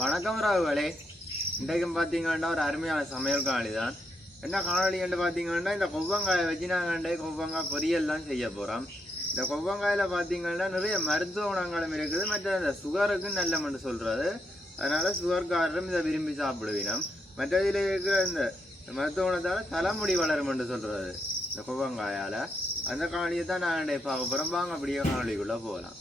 வணக்கம் ராகுகளே. இன்றைக்கும் பார்த்தீங்கன்னா ஒரு அருமையான சமையல் காணொளி தான். என்ன காணொலி என்று பார்த்தீங்கன்னா இந்த கொவ்வங்காயை வச்சு நாங்கள் கொவ்வங்காய் பொரியல் தான் செய்ய போகிறோம். இந்த கொவ்வங்காயில் பார்த்தீங்கன்னா நிறைய மருத்துவ குணங்களும் இருக்குது, மற்ற இந்த சுகருக்கு நல்லமென்று சொல்கிறது. அதனால் சுகர்காரரும் இதை விரும்பி சாப்பிடுவினோம். மற்றதில் இருக்கிற இந்த மருத்துவ குணத்தால் தலைமுடி வளரும் என்று சொல்கிறது இந்த கொவ்வங்காயால். அந்த காணொலியை தான் நாங்கள் பார்க்க போகிறோம். வாங்க அப்படியே காணொலிக்குள்ளே போகலாம்.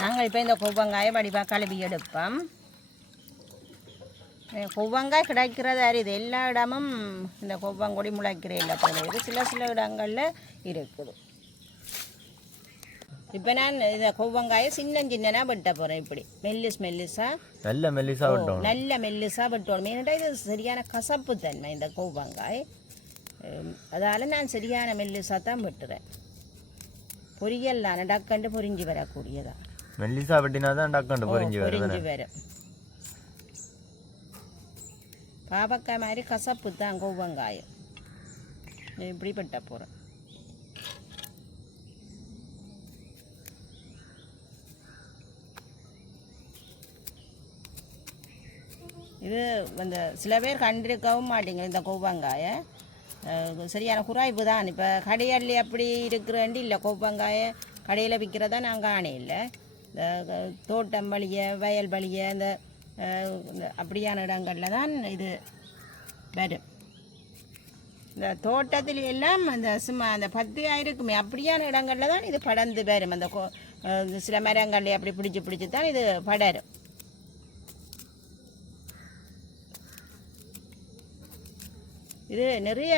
நாங்கள் இப்போ இந்த கொவ்வங்காயை வடிவாக கழுவி எடுப்போம். கொவ்வங்காய் கிடைக்கிறது அரிது, எல்லா இடமும் இந்த கொவ்வங்கொடி முளைக்கிற இல்லை போல இது, சில இடங்களில் இருக்குது. இப்போ நான் இந்த கொவ்வங்காயை சின்ன வெட்ட போகிறேன். இப்படி மெல்லிஸாக நல்ல மெல்லிஸாக வெட்டணும். ஏன்னா இது சரியான கசப்பு தன்மை இந்த கொவ்வங்காய், அதால் நான் சரியான மெல்லிஸாக தான் வெட்டுறேன். பொரியல் தான் டக்கண்டு பொரிஞ்சு வரக்கூடியதான். மெல்லிசா வெட்டினா தான் டக்கண்டு பொரிஞ்சு வரும். பாவக்காய் மாதிரி கசப்பு தான் கொவ்வங்காயம். இப்படி வெட்ட போகிறேன். இது இந்த சில பேர் கண்டிருக்கவும் மாட்டீங்க இந்த கொவ்வங்காயை, சரியான குறைவு தான். இப்போ கடையள்ளி அப்படி இருக்கிறேன்டி இல்லை, கொவ்வங்காயை கடையில் விற்கிறதா நான் காணே இல்லை. இந்த தோட்டம் வழிய வயல் வழிய இந்த அப்படியான இடங்களில் தான் இது வரும். இந்த தோட்டத்தில் எல்லாம் அந்த சும்மா அந்த 10 இருக்குமே அப்படியான இடங்களில் தான் இது படர்ந்து வரும். அந்த சில மரங்களில் அப்படி பிடிச்சி தான் இது படரும். இது நிறைய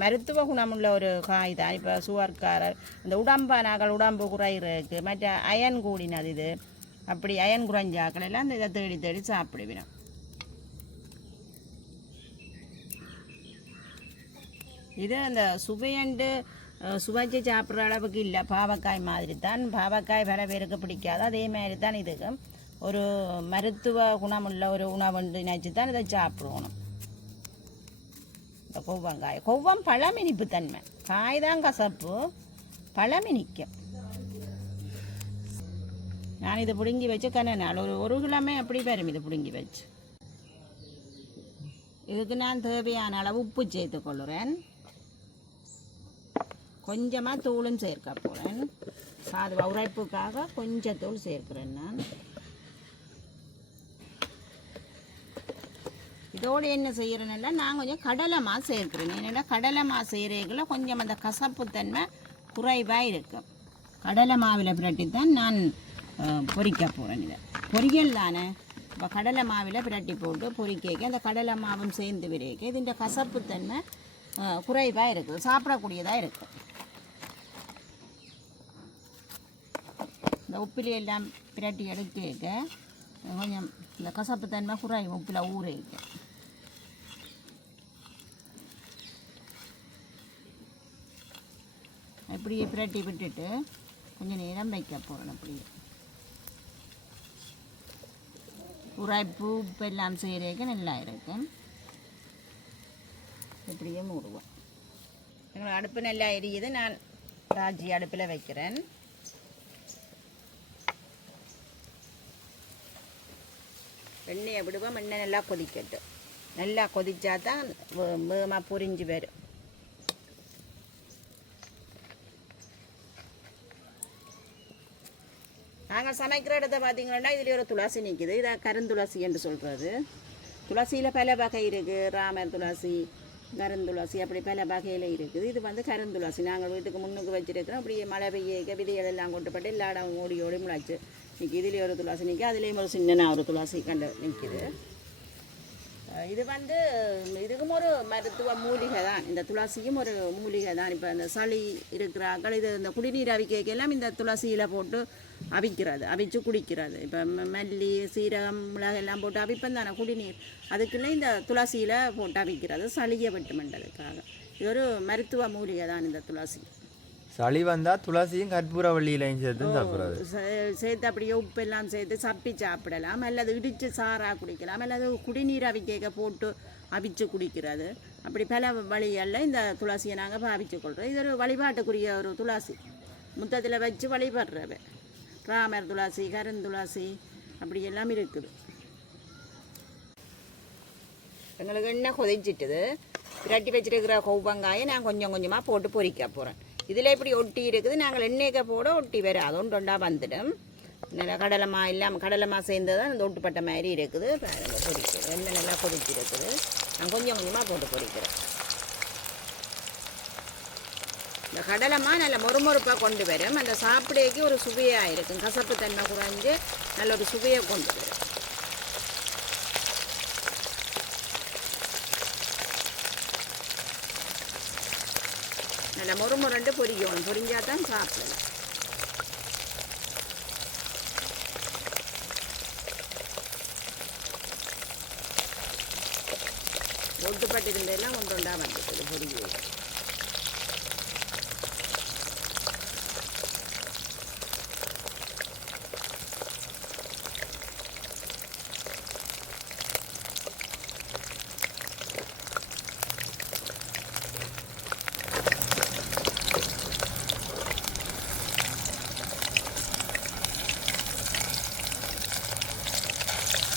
மருத்துவ குணமுள்ள ஒரு காய் தான். இப்போ சுகர்காரர் இந்த உடம்பு குறையிறதுக்கு, மற்ற அயன் கூடினது இது, அப்படி அயன் குறைஞ்சாக்கள் எல்லாம் இந்த இதை தேடி சாப்பிடுவினோம். இது அந்த சுவைச்சு சாப்பிட்ற அளவுக்கு இல்லை, பாவக்காய் மாதிரி தான். பாவக்காய் பல பேருக்கு பிடிக்காது, அதே மாதிரி தான் இதுக்கும் ஒரு மருத்துவ குணமுள்ள ஒரு உணவு நினைச்சு தான் இதை சாப்பிடுவோம். இந்த கொவ்வங்காய் கொவ்வம் பழமினிப்பு தன்மை, காய் தான் கசப்பு, பழமினிக்கும். நான் இதை பிடுங்கி வச்சு நாள் ஒரு கிழமை அப்படி வரும். இது பிடுங்கி வச்சு இதுக்கு நான் தேவையான அளவு உப்பு சேர்த்து கொள்ளுறேன். கொஞ்சமாக தூளும் சேர்க்க போகிறேன். சாது உரைப்புக்காக கொஞ்சம் தூள் சேர்க்கிறேன் நான். இதோடு என்ன செய்கிறேன்னா நான் கொஞ்சம் கடலை மா சேர்க்கிறேன். ஏன்னா கடலை மா செய்கிறதுக்குள்ள கொஞ்சம் அந்த கசப்புத்தன்மை குறைவாக இருக்கும். கடலை மாவில் பிரட்டி தான் நான் பொரிக்க போகிறேன். இதை பொரியல் தானே, இப்போ கடலை மாவில் பிரட்டி போட்டு பொரிக்க அந்த கடலை மாவும் சேர்ந்து விரைக்க இதுன்ற கசப்புத்தன்மை குறைவாக இருக்குது, சாப்பிடக்கூடியதாக இருக்கும். இந்த உப்பில் எல்லாம் பிரட்டி எடுக்க கொஞ்சம் இந்த கசப்புத்தன்மை குறையும், உப்பில் ஊற வைக்க. அப்படியே பிரட்டி விட்டுட்டு கொஞ்சம் நேரம் வைக்க போகிறேன். அப்படியே உரைப்பு உப்பு எல்லாம் செய்கிறதுக்கு நல்லா இருக்கும். இப்படியே மூடுவோம். எங்களுக்கு அடுப்பு நல்லா எரியுது, நான் ராஜி அடுப்பில் வைக்கிறேன். எண்ணெயை விடுவோம். எண்ணெய் நல்லா கொதிக்கட்டும். நல்லா கொதிச்சா தான் வேகமாக பொரிஞ்சு வரும். நாங்கள் சமைக்கிற இடத்த பார்த்தீங்கன்னா இதில் ஒரு துளசி நிற்குது. இதை கருந்துளசி என்று சொல்கிறது. துளசியில் பல வகை இருக்குது, ராமர் துளசி, கருந்துளசி, அப்படி பல வகையில் இருக்குது. இது கருந்துளசி நாங்கள் வீட்டுக்கு முன்னுக்கு வச்சுருக்கிறோம். அப்படியே மழை பெய்ய விதைகள் எல்லாம் கொண்டுப்பட்டு எல்லா இடம் ஓடி முளைச்சு நிற்கி. இதுலேயும் ஒரு துளசி நிற்கி, அதுலேயும் ஒரு சின்ன ஒரு துளசி கண்டு நிற்கிது. இது இதுக்கும் ஒரு மருத்துவ மூலிகை தான். இந்த துளசியும் ஒரு மூலிகை தான். இப்போ இந்த சளி இருக்கிறார்கள், இது இந்த குடிநீர் அவிக்கைக்கெல்லாம் இந்த துளசியில் போட்டு அவிச்சு குடிக்கிறது. இப்போ மல்லி, சீரகம், மிளகு எல்லாம் போட்டு அவிப்பம் தானே குடிநீர், அதுக்குள்ளே இந்த துளசியில் போட்டு அவிக்கிறது சளியை வெட்டுமன்றதுக்காக. இது ஒரு மருத்துவ மூலிகை தான் இந்த துளசி. சளி வந்தால் துளசியும் கற்பூரவள்ளியிலையும் சேர்த்து சாப்பிட்றது, சேர்த்து அப்படியே உப்பெல்லாம் சேர்த்து சப்பி சாப்பிடலாம், அல்லது இடித்து சாராக குடிக்கலாம், அல்லது குடிநீர் அவிக்க போட்டு அவிச்சு குடிக்கிறது. அப்படி பல வழிகளில் இந்த துளசியை நாங்கள் பாவிச்சு கொள்கிறோம். இது ஒரு வழிபாட்டுக்குரிய ஒரு துளசி, முத்தத்தில் வச்சு வழிபடுறவ. ராமர் துளசி, கருந்துளசி அப்படி எல்லாம் இருக்குது. எங்களுக்கு எண்ணெய் கொதிச்சிட்டுது. பிரட்டி வச்சுருக்கிற கொவ்வங்காயை நான் கொஞ்சம் கொஞ்சமாக போட்டு பொரிக்க போகிறேன். இதில் இப்படி ஒட்டி இருக்குது. நாங்கள் எண்ணெய்க்க போட ஒட்டி வேறு அதுவும் தொண்டா வந்துடும். நல்லா கடலைமா இல்லாமல் கடலைமா சேர்ந்தது தான் அந்த ஒட்டுப்பட்ட மாதிரி இருக்குது. பொரிக்கிறேன். எண்ணெய் நல்லா கொதிச்சு இருக்குது. நான் கொஞ்சம் கொஞ்சமாக போட்டு பொரிக்கிறேன். இந்த கடலைமா நல்ல மொறுமொறுப்பாக கொண்டு வரும். அந்த சாப்பிடைக்கு ஒரு சுவையாக இருக்கும். கசப்பு தன்மை குறைஞ்சு நல்ல ஒரு சுவையை கொண்டு வரும். நல்லா மொறுமொரண்டு பொரிக்கணும். பொரிஞ்சால் தான் சாப்பிடலாம். ஒட்டுப்பட்டு இருந்ததெல்லாம் கொண்டா வந்துட்டு பொரிக்க.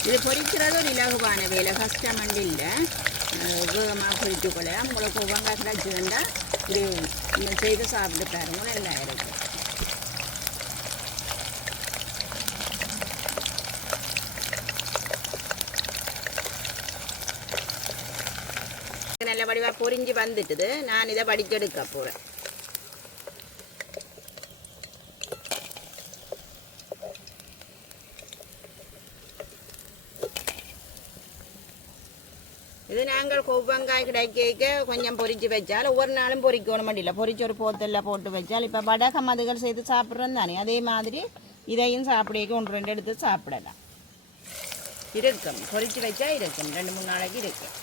இது பொரிக்கிறது ஒரு இலகுவான வேலை, கஷ்டமண்டு இல்லை. வேகமாக பொரித்து கொள்ளலாம். உங்களுக்கு வெங்காயம் கிடச்சி வேண்டாம் இது இன்னும் செய்து சாப்பிட்டு பாருங்க, நல்லா இருக்கும். நல்ல வடிவாக பொரிஞ்சு வந்துட்டுது. நான் இதை வடிச்செடுக்க போகிறேன். இது நாங்கள் கொவ்வங்காய் கிடைக்க கொஞ்சம் பொரிச்சு வச்சால் ஒவ்வொரு நாளும் பொரிக்கணும் மாட்டில்லை. பொரிச்சு ஒரு போத்தலில் போட்டு வச்சால் இப்போ வடகம் அதுகள் செய்து சாப்பிட்றோம் தானே, அதே மாதிரி இதையும் சாப்பிடக்க 1-2 எடுத்து சாப்பிடலாம். இருக்கும், பொரிச்சு வச்சா இருக்கும், 2-3 நாளைக்கு இருக்கும்.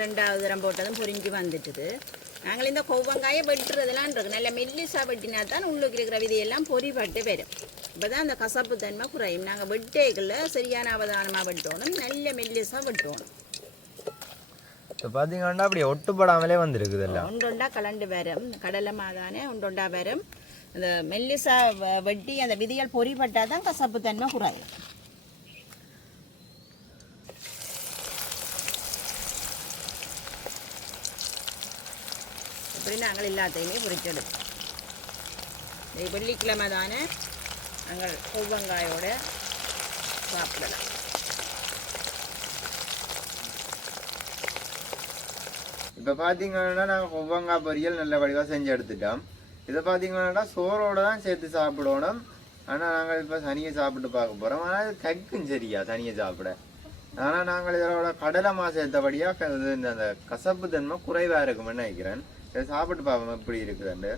ரெண்டாவது தரம் போட்டதும் பொரிஞ்சு வந்துட்டுது. நாங்கள் இந்த கொவ்வங்காயை வெட்டுறதுலாம் இருக்குது. நல்ல மெல்லிசாக வெட்டினா தான் உள்ளுக்கு இருக்கிற விதையெல்லாம் பொரிபட்டு வரும். இப்போ தான் அந்த கசப்பு தன்மை குறையும். நாங்கள் வெட்டேக்கில் சரியான அவதானமாக வெட்டணும், நல்ல மெல்லிசாக வெட்டணும். இப்போ பார்த்தீங்கன்னா அப்படியே ஒட்டுப்படாமலே வந்துருக்குது. ஒன்றொண்டா கலண்டு வரும், கடலை மாதானே ஒன்றொண்டா வரும். அந்த மெல்லிசா வெட்டி அந்த விதைகள் பொரிபட்டால் தான் கசப்பு தன்மை குறையும். இப்படி நாங்கள் எல்லாத்தையுமே பொரிச்செடுப்போம். வெள்ளிக்கிழமை தானே நாங்கள் கொவ்வங்காயோட சாப்பிடலாம். இப்போ பார்த்தீங்கன்னா நாங்கள் கொவ்வங்காய் பொரியல் நல்ல வடிவாக செஞ்சு எடுத்துட்டோம். இதை பார்த்தீங்கன்னா சோறோட தான் சேர்த்து சாப்பிடணும். ஆனால் நாங்கள் இப்போ தனியாக சாப்பிட்டு பார்க்க போகிறோம். ஆனால் இது கக்கும் சரியா தனியாக சாப்பிட. ஆனால் நாங்கள் இதோட கடலை மா சேர்த்தபடியாக அந்த கசப்பு தன்மை குறைவாக இருக்குமென்னு நினைக்கிறேன். இதை சாப்பிட்டு பார்ப்போம் எப்படி இருக்குதுண்டு.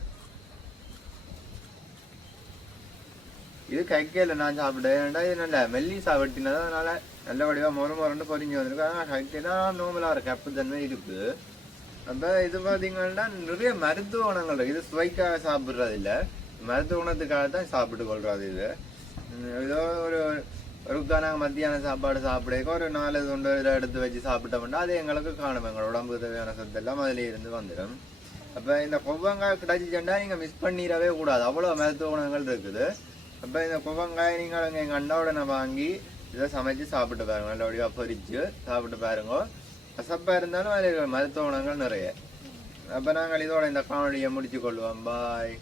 இது கைக்கையில் நான் சாப்பிட்டேன். ஏன்டா இது நல்ல மெல்லி சாப்பிட்டினது, அதனால நல்ல வடிவாக மொறுமொரண்டு பொரிஞ்சு வந்திருக்கு. ஆனால் கைக்கையில் நோமலாக இருக்குது, கப்பு தன்மை இருக்குது. அப்போ இது பார்த்தீங்கன்னா நிறைய மருத்துவ குணங்கள் இருக்குது. இது சுவைக்காக சாப்பிட்றது இல்லை, மருத்துவ குணத்துக்காக தான் சாப்பிட்டு கொள்றது. இது ஏதோ ஒருக்கா நாங்கள் மத்தியான சாப்பாடு சாப்பிடக்க ஒரு 4 துண்டு இதை எடுத்து வச்சு சாப்பிட்டோம்னா அது எங்களுக்கு காணும். எங்களோட உடம்புக்கு தேவையான சத்து எல்லாம் அதில் இருந்து வந்துடும். அப்போ இந்த கொவ்வங்காய் கிடைச்சிச்சேன்னா நீங்கள் மிஸ் பண்ணிடவே கூடாது, அவ்வளோ மருத்துவ குணங்கள் இருக்குது. அப்போ இந்த கொவ்வங்காய் நீங்கள் எங்கள் அண்ணாவுடனே வாங்கி இதை சமைச்சு சாப்பிட்டு பாருங்க, நல்ல வடிவாக பொரிச்சு சாப்பிட்டு பாருங்க. கசப்பாக இருந்தாலும் அதில் மருத்துவ குணங்கள் நிறைய. அப்போ நாங்கள் இதோட இந்த காணொலியை முடிச்சு கொள்வோம். பாய்.